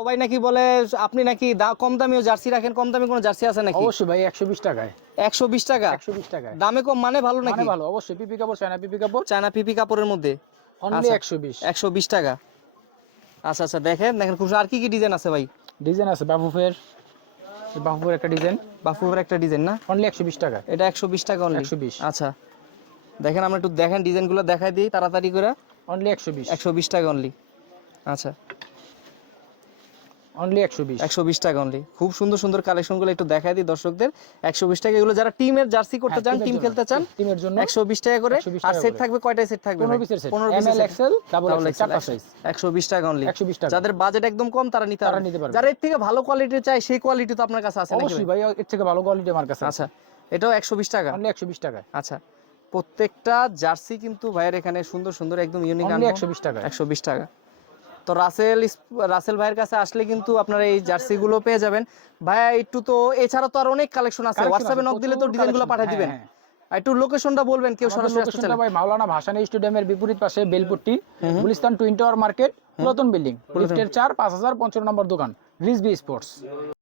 সবাই নাকি বলে আপনি নাকি কম দামিও জার্সি রাখেন, কম দামি কোনো জার্সি আছে নাকি? অবশ্যই ভাই 120 টাকায়। 120 টাকা? 120 টাকায়। দামে কম মানে ভালো মানে নাকি? ভালো অবশ্যই, পিপি কাপড়, চায়না পিপি কাপড়, চায়না পিপি কাপড়ের মধ্যে অনলি আচ্ছা, 120। 120 টাকা। আচ্ছা আচ্ছা, দেখেন দেখেন খুব। আর কি কি ডিজাইন আছে ভাই? ডিজাইন আছে বাফুফের, বাফুফের একটা ডিজাইন, বাফুফের একটা ডিজাইন না? অনলি 120 টাকা। এটা 120 টাকা অনলি? 120। আচ্ছা, দেখেন আমরা একটু দেখেন ডিজাইনগুলো দেখাই দিই তাড়াতাড়ি করে। অনলি 120। 120 টাকা অনলি। আচ্ছা, অনলি 120। 120 টাকা অনলি। খুব সুন্দর সুন্দর কালেকশনগুলো একটু দেখাই দিই দর্শকদের। 120 টাকা। এগুলো যারা টিমের জার্সি করতে চান, টিম খেলতে চান, টিমের জন্য 120 টাকা করে। 120 আর টাকা সেট করে। থাকবে কয়টা সেট থাকবে? 15 পিসের সেট, 15 এম পিসের এল এক্সেল ডাবল এক্সেল চারটা সাইজ। 120 টাকা অনলি। 120 টাকা। যাদের বাজেট একদম কম তারা নিতে পারবে। যারা এর থেকে ভালো কোয়ালিটি চায় সেই কোয়ালিটি তো আপনার কাছে আছে নাকি? অবশ্যই ভাই, এর থেকে ভালো কোয়ালিটি আমার কাছে আছে। আচ্ছা, এটাও 120 টাকা? অনলি 120 টাকা। আচ্ছা, প্রত্যেকটা জার্সি কিন্তু ভাইয়ের এখানে সুন্দর সুন্দর একদম ইউনিক। অনলি 120 টাকা। 120 টাকা। তো রাসেল ভাইয়ের কাছে আসলে কিন্তু আপনারা এই জার্সিগুলো পেয়ে যাবেন। ভাইয়া একটু তো এছাড়া তো আর অনেক কালেকশন আছে, হোয়াটসঅ্যাপে নক দিলে তো ডিজাইনগুলো পাঠিয়ে দিবেন। আর একটু লোকেশনটা বলবেন, কেউ সরাসরি আসতে চাইলে। ভাই মাওলানা ভাসানী স্টেডিয়ামের বিপরীত পাশে বেলপট্টি, গুলিস্তান টুইন টাওয়ার মার্কেট, পুরাতন বিল্ডিং, লিফটের 4, 5000, 55 নম্বর দোকান, রিজবি স্পোর্টস।